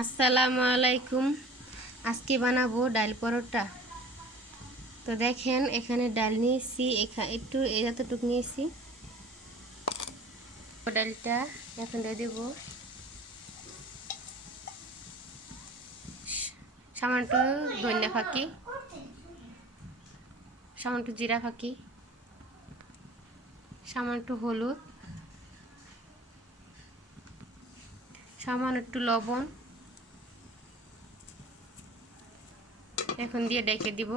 আসসালামু আলাইকুম। আজকে বানাবো ডাল পরোটা। তো দেখেন এখানে ডাল নিয়েছি, একটু এতটুকু নিয়েছি। ডালটা এখন দিয়ে দেবো সামান্য একটু ধনিয়া ফাঁকি, সামান্য একটু জিরা ফাঁকি, সামান্য একটু হলুদ, সামান্য একটু লবণ। এখন দিয়ে ডেকে দিব।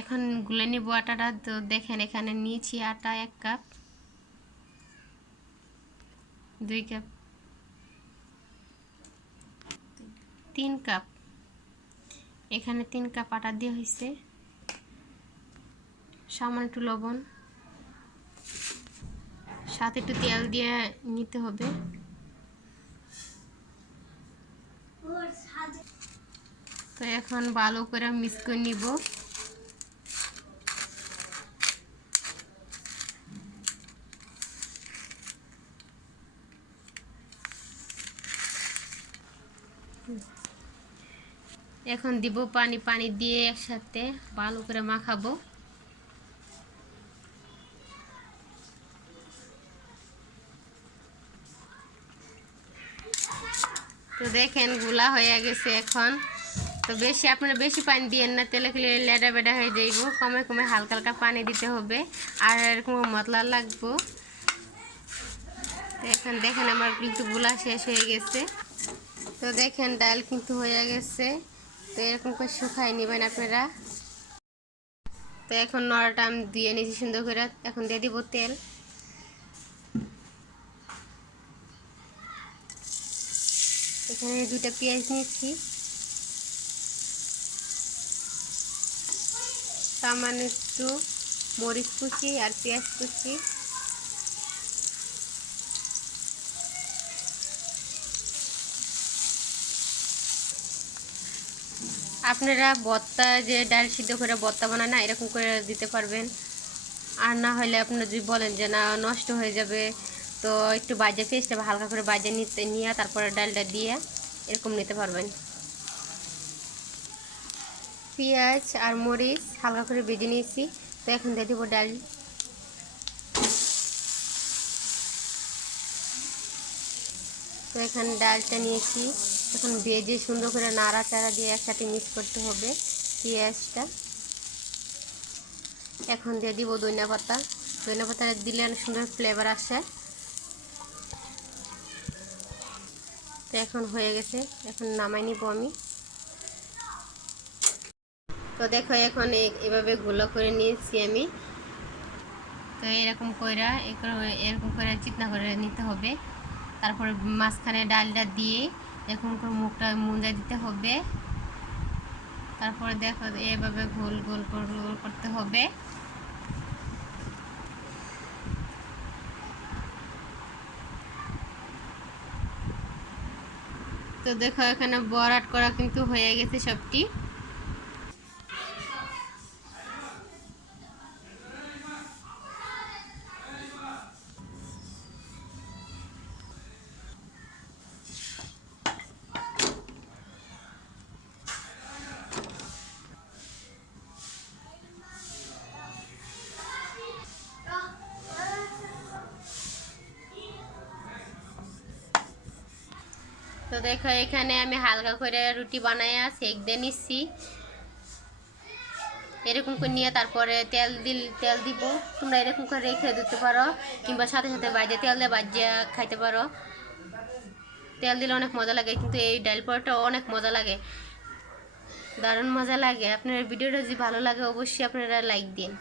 এখন গুলে নিব আটাটা। তো দেখেন এখানে নিয়েছি আটা 1 কাপ, 2 কাপ, 3 কাপ। এখানে 3 কাপ আটা দিয়ে হয়েছে। সামান্য একটু লবণ, সাথে একটু তেল দিয়ে নিতে হবে। তো এখন ভালো করে মিক্স করে নিব। এখন দিব পানি, পানি দিয়ে একসাথে ভালো করে মাখাবো। তো দেখেন গুলা হয়ে গেছে এখন। তো আপনারা বেশি পানি দিয়েন না, তেলে খেলে লেডা বেডা হয়ে যাইব। কমে কমে হালকা হালকা পানি দিতে হবে, আর এরকম মতলা লাগবো। তো এখন দেখেন আমার কিন্তু গুলা শেষ হয়ে গেছে। তো দেখেন ডাল কিন্তু হয়ে গেছে। তো এরকম করে শুকাই নেবেন আপনারা। তো এখন নড়াটা আমি দিয়ে নিয়েছি সুন্দর করে। এখন দিয়ে দিব তেল। এখানে 2টা পেঁয়াজ নিয়েছি, সামান্য একটু মরিচ কুচি আর পেঁয়াজ কুচি। আপনারা ভর্তা যে ডাল সিদ্ধ করে ভর্তা বানায় না, এরকম করে দিতে পারবেন। আর না হলে আপনারা যদি বলেন যে না নষ্ট হয়ে যাবে, তো একটু বাজে পেস্টটা হালকা করে বাজে নিয়ে তারপরে ডালটা দিয়ে এরকম নিতে পারবেন। পেঁয়াজ আর মরিচ হালকা করে ভেজে নিয়েছি। তো এখন দিয়ে দেবো ডাল। তো এখানে ডালটা নিয়েছি। এখন ভেজে সুন্দর করে নাড়াচাড়া দিয়ে একসাথে মিক্স করতে হবে পেঁয়াজটা। এখন দিয়ে দিব ধনিয়া পাতা। ধনিয়া পাতা দিলে অনেক সুন্দর ফ্লেভার আসে। তো এখন হয়ে গেছে, এখন নামাই নিব আমি। তো দেখো এখন এভাবে গুলো করে নিয়েছি আমি। তো এরকম করে চিকনা করে নিতে হবে। তারপরে মাঝখানে ডালটা দিয়ে এরকম করে মুখটা মুন্দা দিতে হবে। তারপরে দেখো এভাবে গোল গোল করতে হবে। তো দেখো এখানে বড়াট করা কিন্তু হয়ে গেছে সবটি। তো দেখো এখানে আমি হালকা করে রুটি বানাইয়া সেক দিয়ে নিচ্ছি। এরকম করে নিয়ে তারপরে তেল দিব। তোমরা এরকম করে রেখে দিতে পারো, কিংবা সাথে সাথে বাজিয়ে তেল দিয়ে বাজিয়ে খাইতে পারো। তেল দিলে অনেক মজা লাগে, কিন্তু এই ডাল পরোটা অনেক মজা লাগে, দারুণ মজা লাগে। আপনার ভিডিওটা যদি ভালো লাগে অবশ্যই আপনারা লাইক দিন।